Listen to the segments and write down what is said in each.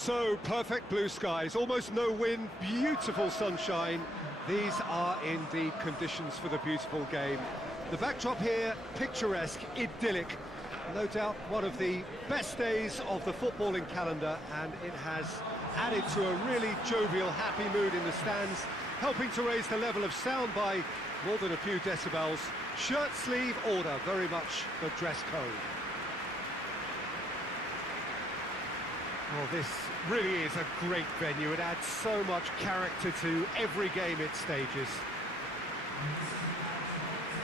So, perfect blue skies, almost no wind, beautiful sunshine. These are indeed conditions for the beautiful game. The backdrop here, picturesque, idyllic. No doubt one of the best days of the footballing calendar, and it has added to a really jovial, happy mood in the stands, helping to raise the level of sound by more than a few decibels. Shirt sleeve order, very much the dress code. Oh, this really is a great venue. It adds so much character to every game it stages.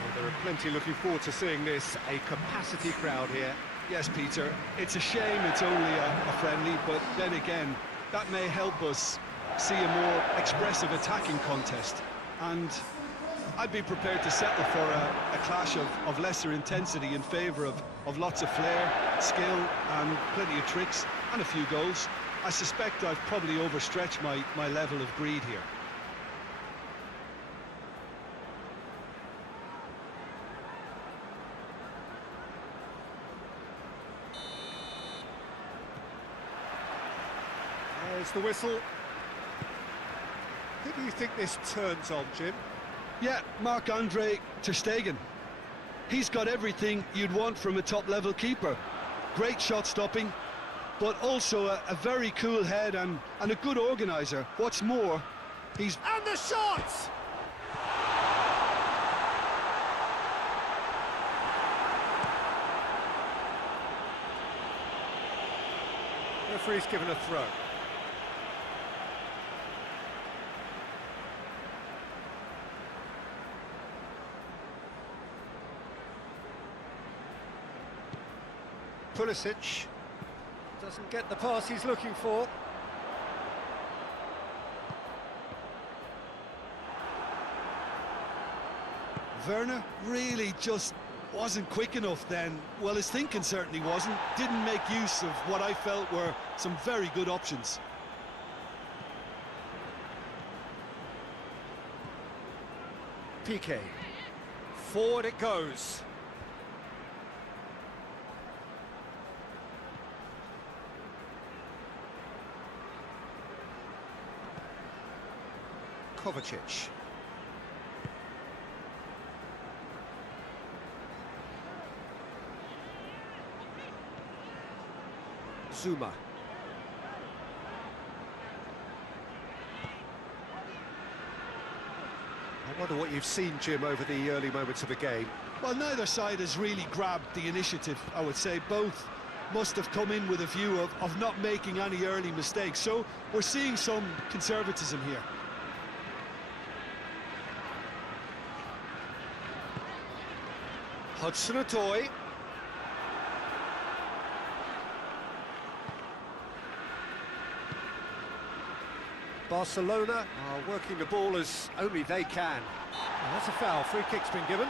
Well, there are plenty looking forward to seeing this, a capacity crowd here. Yes, Peter, it's a shame it's only a friendly, but then again, that may help us see a more expressive attacking contest. And I'd be prepared to settle for a clash of lesser intensity in favour of lots of flair, skill and plenty of tricks and a few goals. I suspect I've probably overstretched my level of greed here. There's the whistle. Who do you think this turns on, Jim? Yeah, Marc-Andre ter Stegen. He's got everything you'd want from a top-level keeper. Great shot stopping, but also a very cool head and a good organiser. What's more, he's... And the shot! Referee's given a throw. Pulisic doesn't get the pass he's looking for. Werner really just wasn't quick enough then. Well, his thinking certainly wasn't. Didn't make use of what I felt were some very good options. Piqué. Forward it goes. Kovacic. Zuma. I wonder what you've seen, Jim, over the early moments of the game. Well, neither side has really grabbed the initiative, I would say. Both must have come in with a view of not making any early mistakes. So we're seeing some conservatism here. Hudson-Odoi. Barcelona are working the ball as only they can. And that's a foul. Free kick's been given.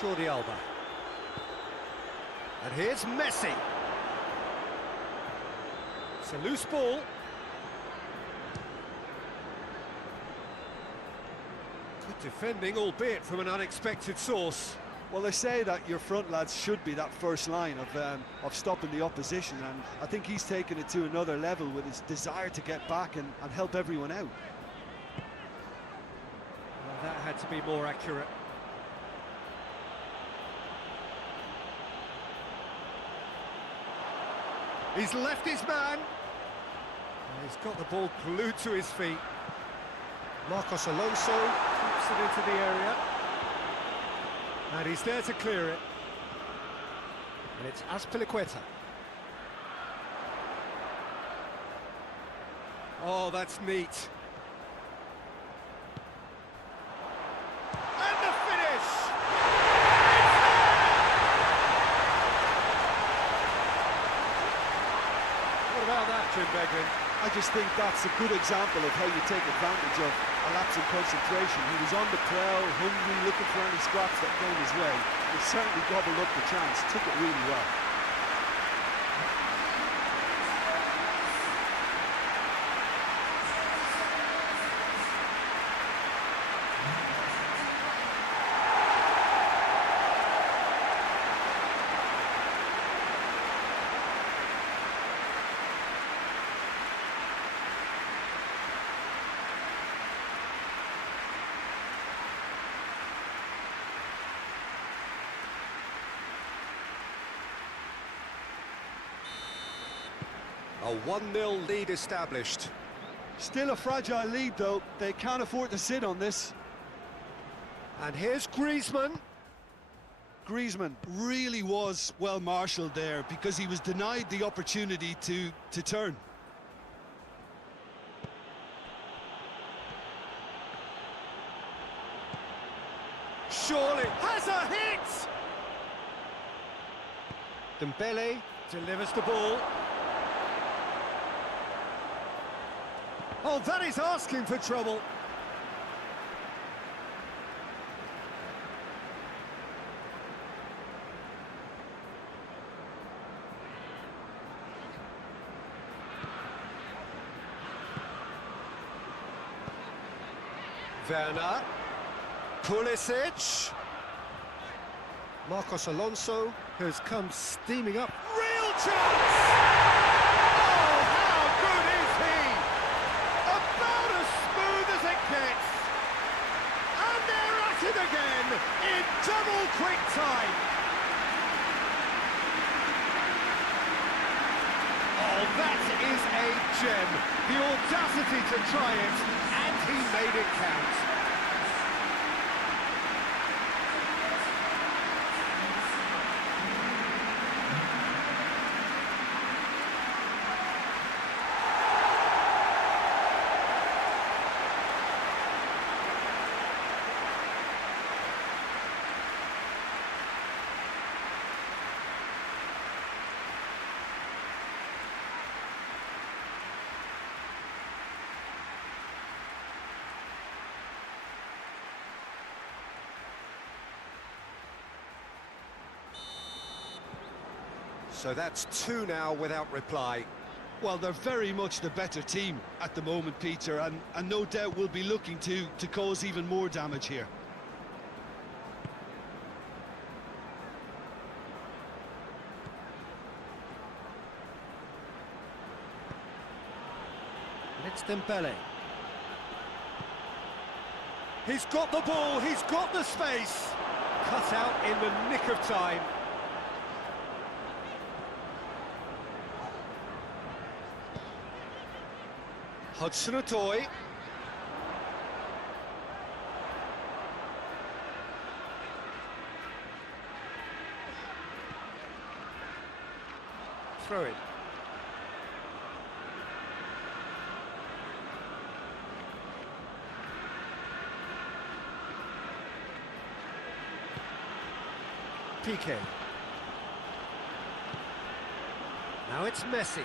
Jordi Alba. And here's Messi. It's a loose ball. Good defending, albeit from an unexpected source. Well, they say that your front lads should be that first line of stopping the opposition, and I think he's taken it to another level with his desire to get back and help everyone out. Well, that had to be more accurate. He's left his man. He's got the ball glued to his feet. Marcos Alonso keeps it into the area. And he's there to clear it. And it's Azpilicueta. Oh, that's neat. And the finish! What about that, Jim Beglin? I just think that's a good example of how you take advantage of a lapse in concentration. He was on the prowl, hungry, looking for any scraps that came his way. He certainly gobbled up the chance, took it really well. A 1-0 lead established. Still a fragile lead, though. They can't afford to sit on this. And here's Griezmann. Griezmann really was well marshalled there because he was denied the opportunity to turn. Surely has a hit! Dembele delivers the ball. Oh, that is asking for trouble. Werner, Pulisic, Marcos Alonso has come steaming up. Real chance! Oh, how good is he? About as smooth as it gets. And they're at it again in double quick time. Oh, that is a gem. The audacity to try it, and he made it count. So that's 2 now without reply. Well, they're very much the better team at the moment, Peter, and no doubt will be looking to cause even more damage here. And it's Dembele. He's got the ball, he's got the space. Cut out in the nick of time. Hudson-Odoi. Throw it. Piqué. Now it's Messi.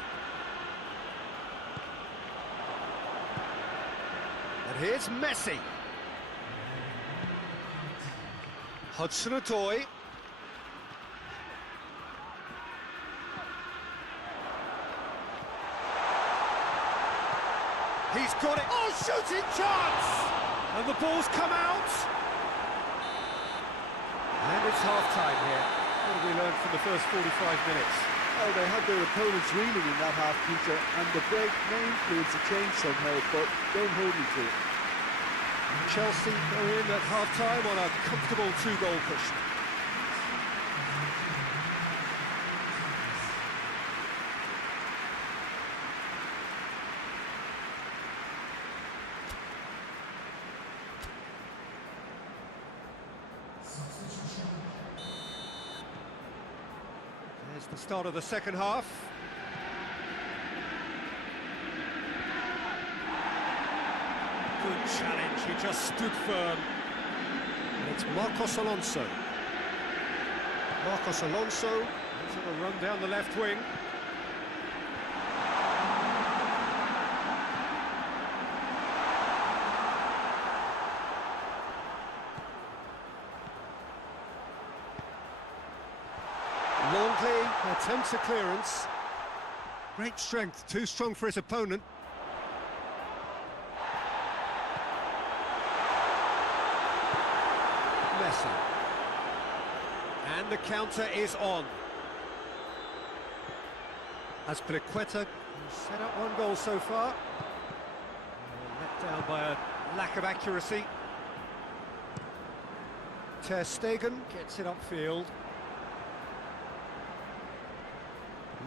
And here's Messi. Hudson-Odoi. He's got it. Oh, shooting chance! And the ball's come out. And it's half-time here. What have we learned from the first 45 minutes? Well, they had their opponents reeling in that half, Peter, and the break may influence the change somehow, but don't hold me to it. Chelsea are in at half-time on a comfortable 2-goal push. There's the start of the second half. Good challenge, he just stood firm. And it's Marcos Alonso. Marcos Alonso, he's on a run down the left wing. Longley attempts a clearance. Great strength, too strong for his opponent. Messi. And the counter is on. Azpilicueta set up 1 goal so far. Let down by a lack of accuracy. Ter Stegen gets it upfield.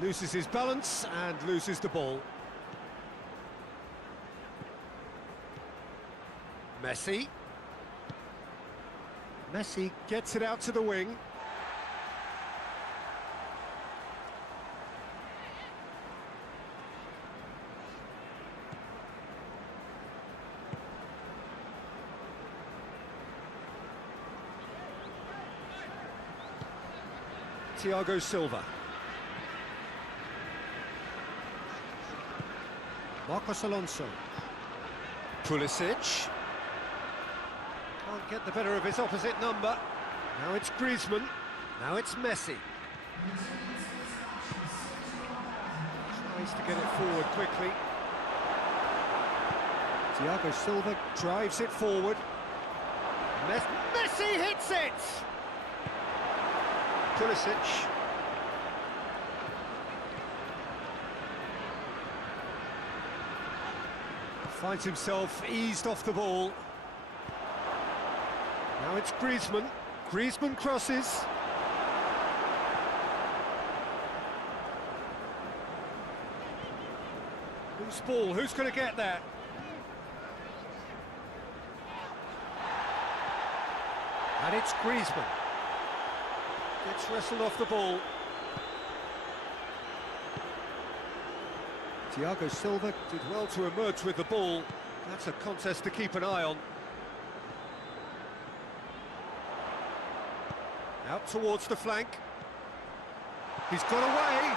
Loses his balance and loses the ball. Messi. Messi gets it out to the wing. Thiago Silva. Marcos Alonso. Pulisic. Can't get the better of his opposite number. Now it's Griezmann. Now it's Messi. Tries to get it forward quickly. Thiago Silva drives it forward. Messi hits it! Pulisic. Finds himself eased off the ball. Now it's Griezmann. Griezmann crosses. Loose ball, who's going to get that? And it's Griezmann. Gets wrestled off the ball. Thiago Silva did well to emerge with the ball. That's a contest to keep an eye on. Out towards the flank. He's got away.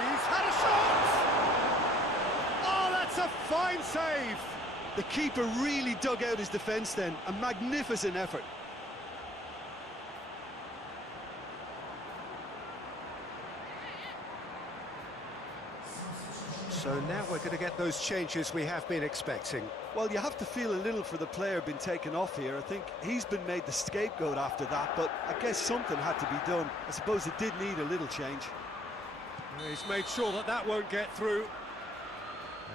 He's had a shot! Oh, that's a fine save! The keeper really dug out his defence then. A magnificent effort. So now we're going to get those changes we have been expecting. Well, you have to feel a little for the player being taken off here. I think he's been made the scapegoat after that, but I guess something had to be done. I suppose it did need a little change. He's made sure that that won't get through.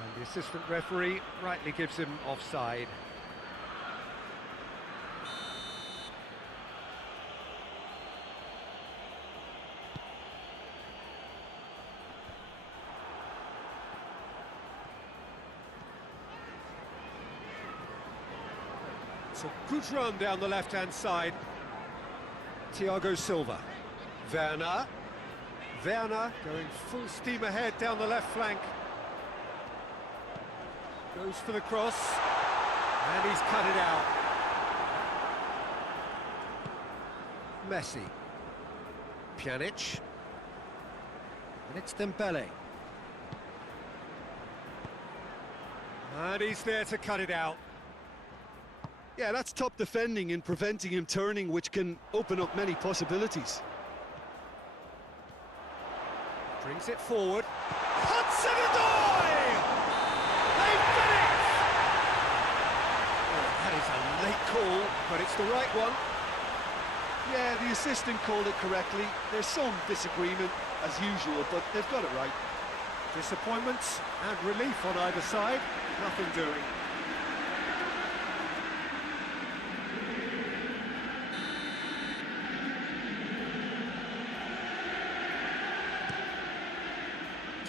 And the assistant referee rightly gives him offside. It's a good run down the left-hand side. Thiago Silva. Werner. Werner going full steam ahead down the left flank. Goes for the cross. And he's cut it out. Messi. Pjanic. And it's Dembele. And he's there to cut it out. Yeah, that's top defending and preventing him turning, which can open up many possibilities. Brings it forward. Hudson-Odoi! They've done it! Oh, that is a late call, but it's the right one. Yeah, the assistant called it correctly. There's some disagreement, as usual, but they've got it right. Disappointments and relief on either side. Nothing doing.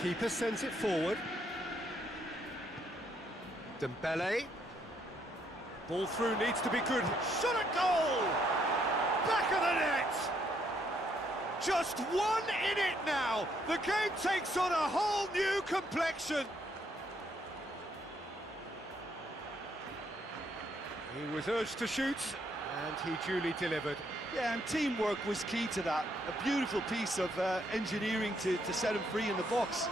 Keeper sends it forward. Dembele. Ball through needs to be good. Shot at goal! Back of the net! Just one in it now. The game takes on a whole new complexion. He was urged to shoot, and he duly delivered. Yeah, and teamwork was key to that. A beautiful piece of engineering to set him free in the box.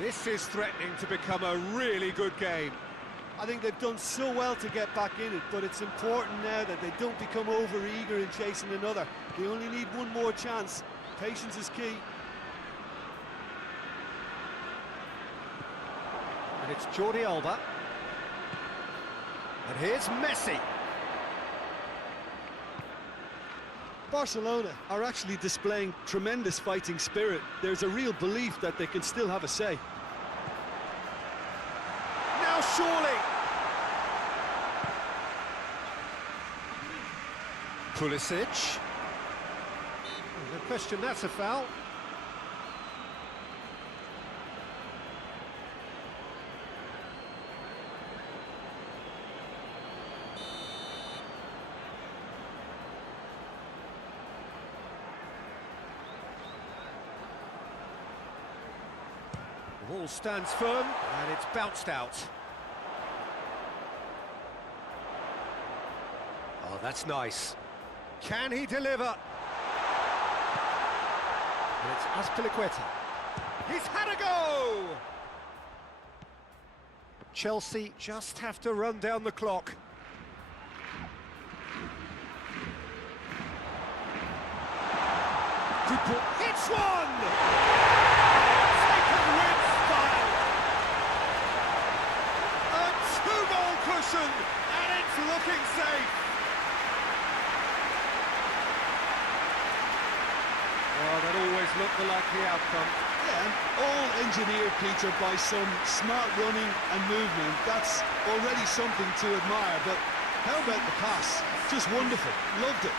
This is threatening to become a really good game. I think they've done so well to get back in it, but it's important now that they don't become over-eager in chasing another. They only need one more chance. Patience is key. And it's Jordi Alba. And here's Messi. Barcelona are actually displaying tremendous fighting spirit. There's a real belief that they can still have a say. Now surely. Pulisic. No question, that's a foul. The ball stands firm and it's bounced out. Oh, that's nice. Can he deliver? And it's Azpilicueta. He's had a go! Chelsea just have to run down the clock. Hits one! Taken with style! A two-goal cushion, and it's looking safe! Well, that always looked the likely outcome. Yeah, all engineered, Peter, by some smart running and movement. That's already something to admire, but how about the pass? Just wonderful, loved it.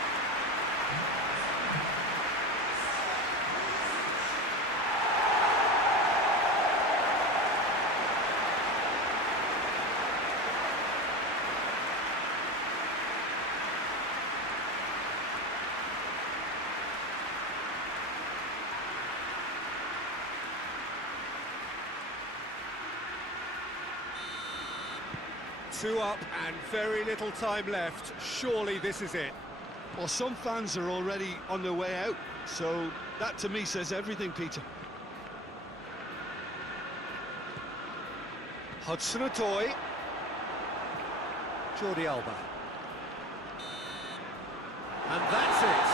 Two up and very little time left. Surely this is it. Well, some fans are already on their way out, so that to me says everything, Peter. Hudson-Odoi. Jordi Alba. And that's it.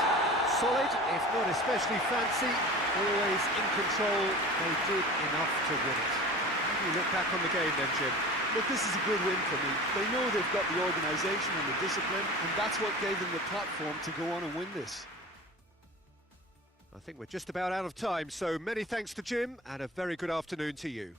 Solid, if not especially fancy, always in control. They did enough to win it. How do you look back on the game then, Jim? Look, this is a good win for me. They know they've got the organisation and the discipline, and that's what gave them the platform to go on and win this. I think we're just about out of time, so many thanks to Jim, and a very good afternoon to you.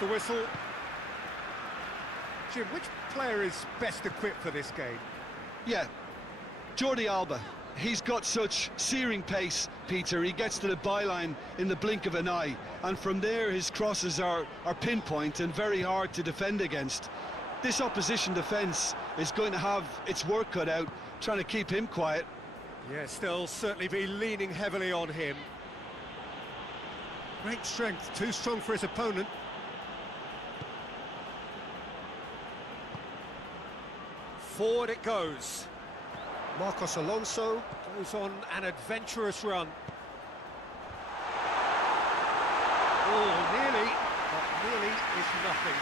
the whistle. Jim, which player is best equipped for this game? Yeah, Jordi Alba. He's got such searing pace, Peter. He gets to the byline in the blink of an eye, and from there his crosses are pinpoint and very hard to defend against. This opposition defence is going to have its work cut out, trying to keep him quiet. Yes, they'll certainly be leaning heavily on him. Great strength, too strong for his opponent. Forward it goes. Marcos Alonso goes on an adventurous run. Oh, nearly, but nearly is nothing.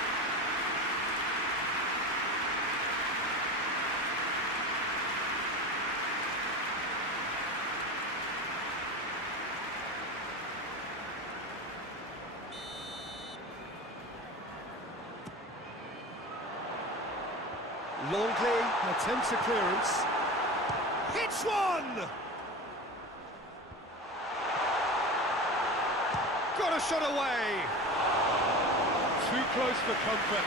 Longley attempts a clearance. Hits one! Got a shot away! Too close for comfort.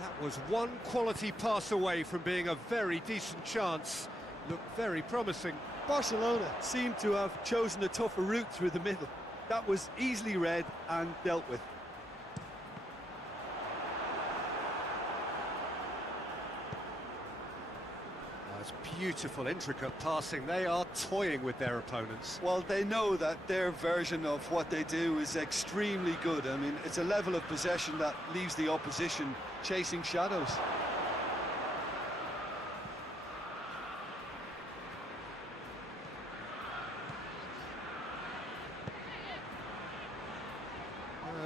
That was one quality pass away from being a very decent chance. Looked very promising. Barcelona seemed to have chosen a tougher route through the middle. That was easily read and dealt with. That's beautiful, intricate passing. They are toying with their opponents. Well, they know that their version of what they do is extremely good. I mean, it's a level of possession that leaves the opposition chasing shadows.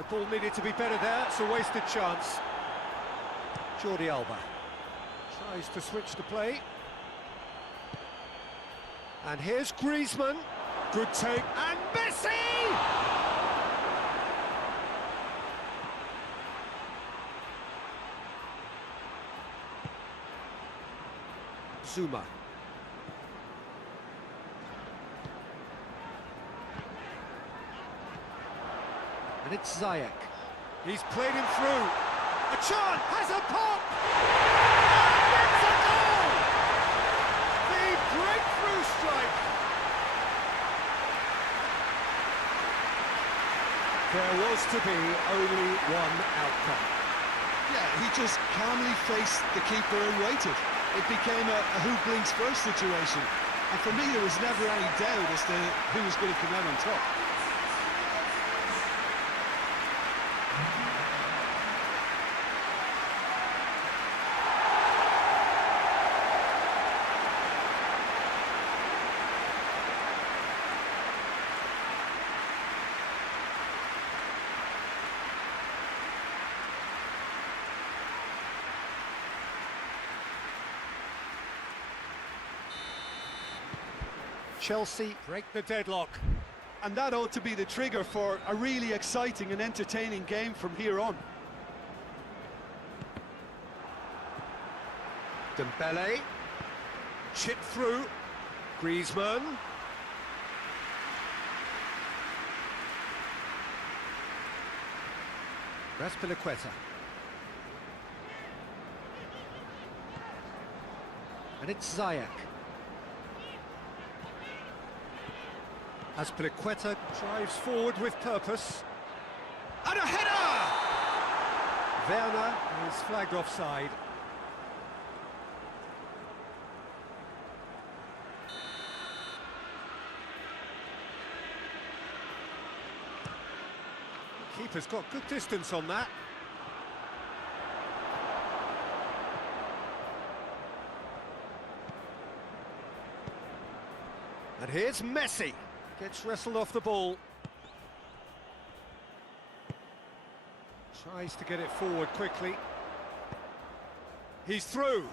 Ball needed to be better there. It's a wasted chance. Jordi Alba tries to switch the play. And here's Griezmann. Good take. And Messi! Zuma. And it's Ziyech. He's played him through. A chance! Has a pop! And it's a goal! The breakthrough strike! There was to be only one outcome. Yeah, he just calmly faced the keeper and waited. It became a who blinks first situation. And for me, there was never any doubt as to who was going to come out on top. Chelsea break the deadlock. And that ought to be the trigger for a really exciting and entertaining game from here on. Dembele. Chip through. Griezmann. Azpilicueta. And it's Ziyech. Azpilicueta drives forward with purpose. And a header! Werner is flagged offside. Keeper's got good distance on that. And here's Messi. Gets wrestled off the ball. Tries to get it forward quickly. He's through.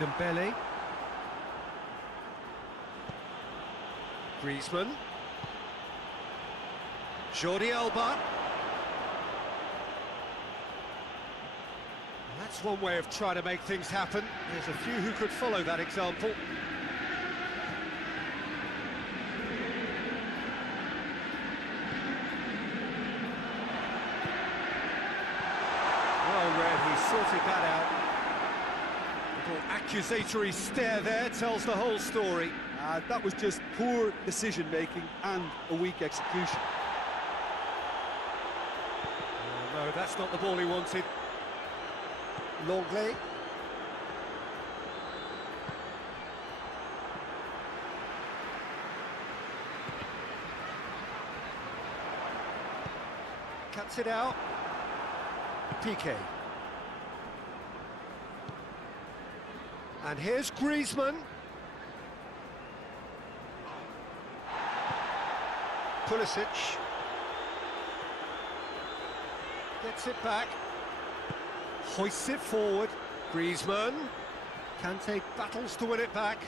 Dembele. Griezmann. Jordi Alba. That's one way of trying to make things happen. There's a few who could follow that example. Well read, he sorted that out. Little accusatory stare there tells the whole story. That was just poor decision-making and a weak execution. No, that's not the ball he wanted. Longley. Cuts it out. Piqué. And here's Griezmann. Pulisic. Gets it back. Hoists it forward. Griezmann can take battles to win it back.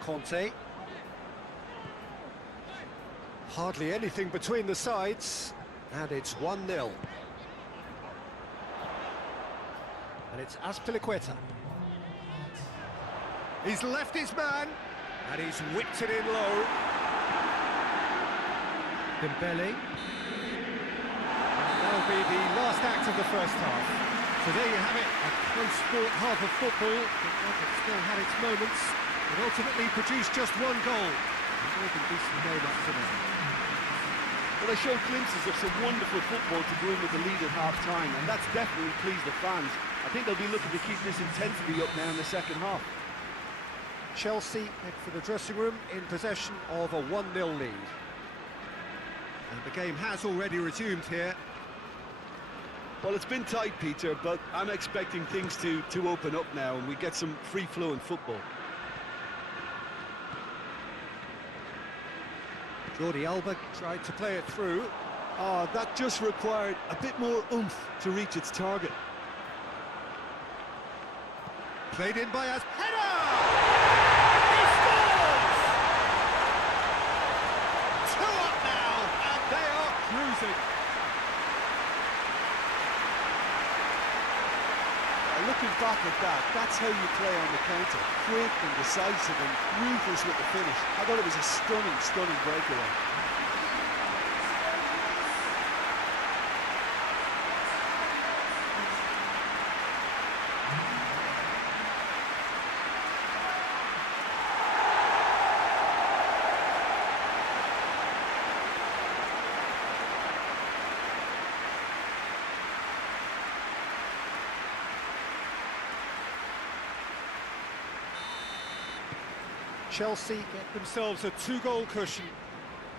Conte. Hardly anything between the sides, and it's 1-0. And it's Azpilicueta. He's left his man, and he's whipped it in low. Dembele. And that'll be the last act of the first half. So there you have it, a close-fought half of football, but one that still had its moments. It ultimately produced just one goal. It's all been decent game up to now. Well, they showed glimpses of some wonderful football to go in with the lead at half-time, and that's definitely pleased the fans. I think they'll be looking to keep this intensity up now in the second half. Chelsea head for the dressing room in possession of a 1-0 lead. And the game has already resumed here. Well, it's been tight, Peter, but I'm expecting things to open up now and we get some free-flowing football. Jordi Alba tried to play it through. That just required a bit more oomph to reach its target. Played in by Header! He scores! 2 up now, and they are cruising. Looking back at that, that's how you play on the counter. Quick and decisive and ruthless with the finish. I thought it was a stunning, stunning breakaway. Chelsea get themselves a 2-goal cushion.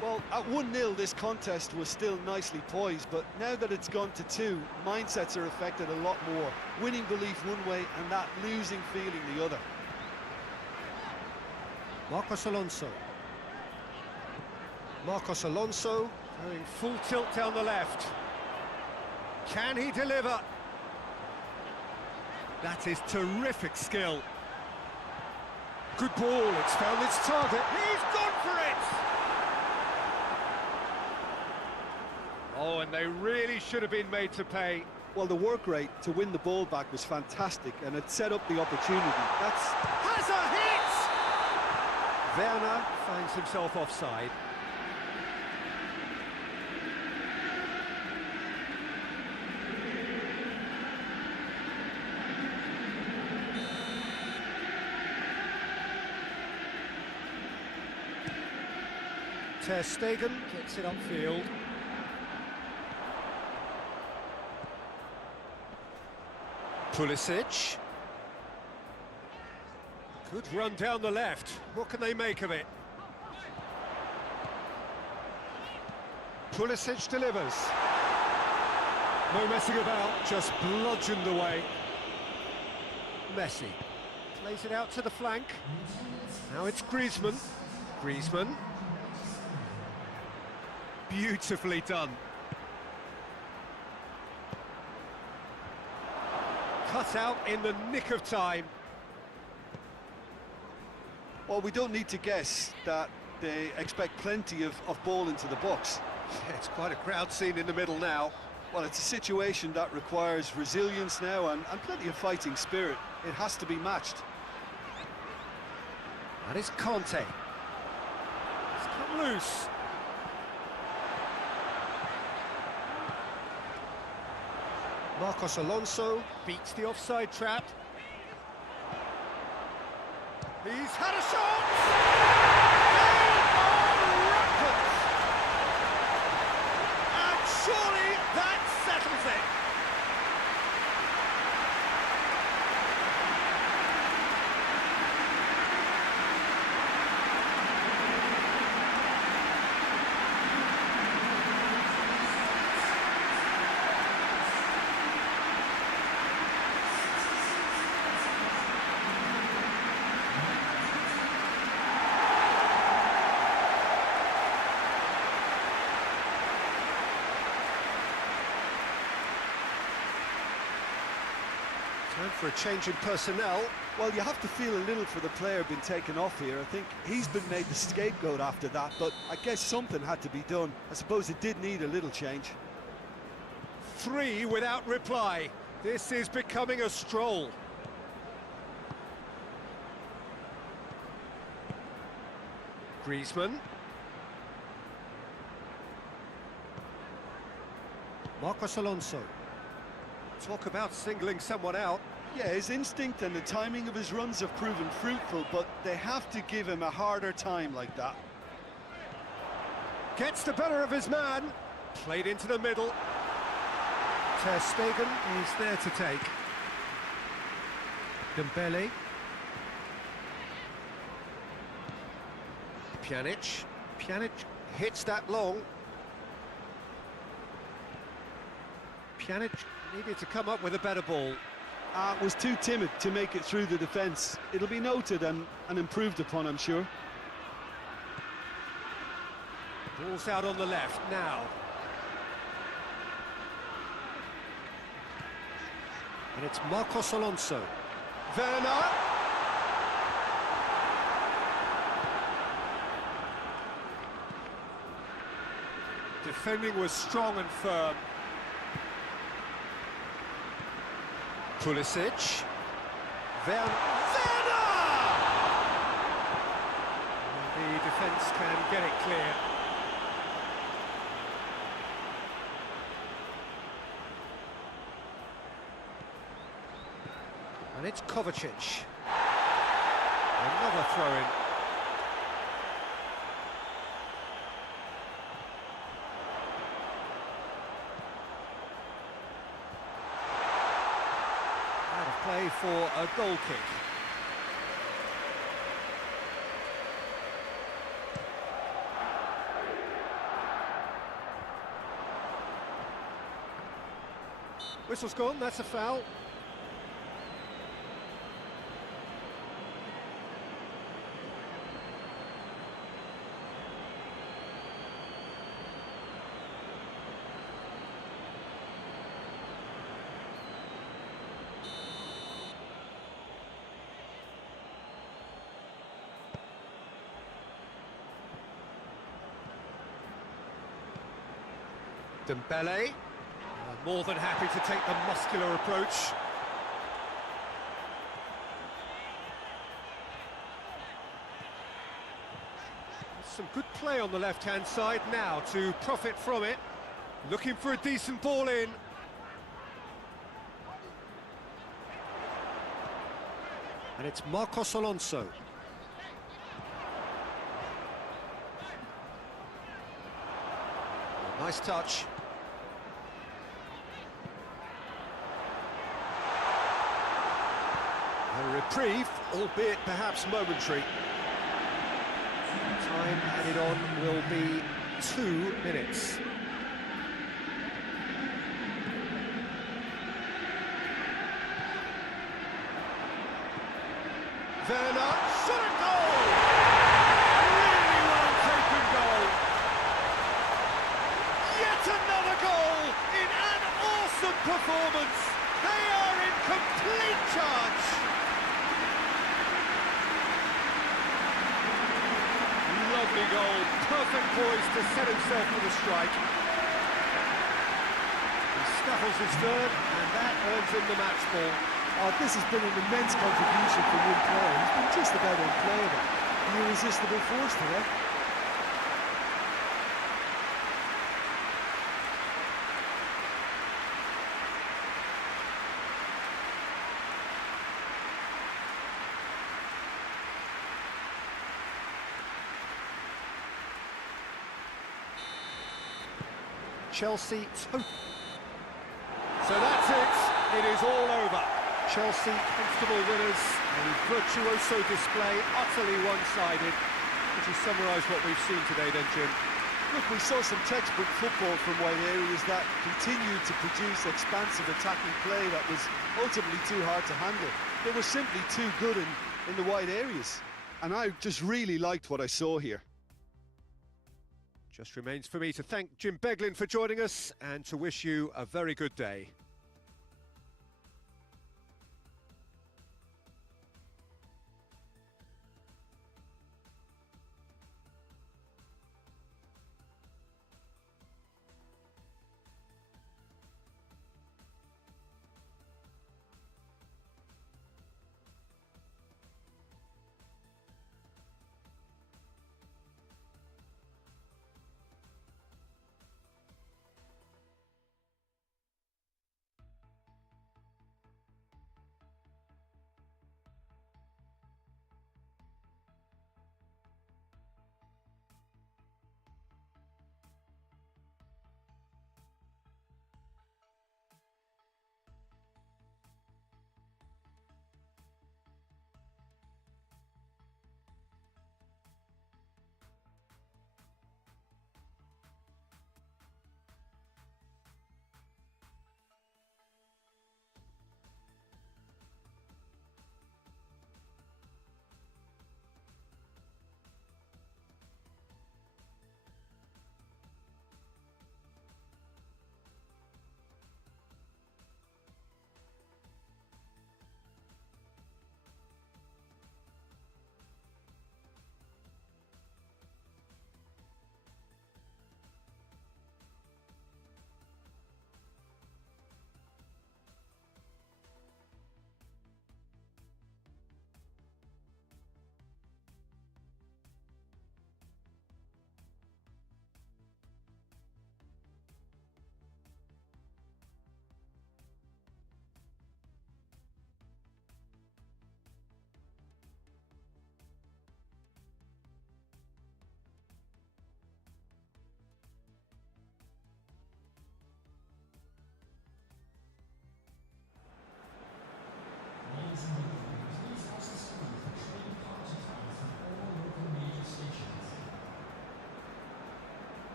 Well, at 1-0 this contest was still nicely poised, but now that it's gone to 2, mindsets are affected a lot more. Winning belief one way and that losing feeling the other. Marcos Alonso. Marcos Alonso going full tilt down the left. Can he deliver? That is terrific skill. Good ball, it's found its target. He's gone for it! Oh, and they really should have been made to pay. Well, the work rate to win the ball back was fantastic, and it set up the opportunity. That's... has a hit! Werner finds himself offside. Ter Stegen gets it upfield. Pulisic. Good run down the left. What can they make of it? Pulisic delivers. No messing about, just bludgeoned away. Messi plays it out to the flank. Now it's Griezmann. Griezmann. Beautifully done. cut out in the nick of time. Well, we don't need to guess that they expect plenty of ball into the box. Yeah, it's quite a crowd scene in the middle now. Well, it's a situation that requires resilience now and plenty of fighting spirit. It has to be matched. That is Conte. It's come loose. Marcos Alonso beats the offside trap. He's had a shot! They are rampant! And surely that settles it. Time for a change in personnel. Well, you have to feel a little for the player being taken off here. I think he's been made the scapegoat after that, but I guess something had to be done. I suppose it did need a little change. 3 without reply. This is becoming a stroll. Griezmann. Marcos Alonso. Talk about singling someone out. Yeah, his instinct and the timing of his runs have proven fruitful, but they have to give him a harder time like that. Gets the better of his man. Played into the middle. Ter Stegen is there to take. Dembele. Pjanic. Pjanic hits that long. Pjanic needed to come up with a better ball. Was too timid to make it through the defence. It'll be noted and improved upon, I'm sure. Ball's out on the left now. And it's Marcos Alonso. Werner. Defending was strong and firm. Pulisic. Werner! The defence can get it clear. And it's Kovacic. Another throw-in. Out of play for a goal kick. Whistle's gone, that's a foul. Dembele, more than happy to take the muscular approach. Some good play on the left-hand side now to profit from it. Looking for a decent ball in. And it's Marcos Alonso. Nice touch. A reprieve, albeit perhaps momentary. Time added on will be 2 minutes. Werner, shot and goal! Really well taken goal. Yet another goal in an awesome performance. They are in complete charge! Lovely goal, perfect poise to set himself for the strike. He scuffles his third, and that earns him the match ball. Oh, this has been an immense contribution for one player. He's been just about unplayable. The irresistible force today. Chelsea So that's it. It is all over. Chelsea comfortable winners. A virtuoso display, utterly one-sided. Would you summarise what we've seen today then, Jim? Look, we saw some textbook football from wide areas that continued to produce expansive attacking play that was ultimately too hard to handle. They were simply too good in the wide areas. And I just really liked what I saw here. Just remains for me to thank Jim Beglin for joining us and to wish you a very good day.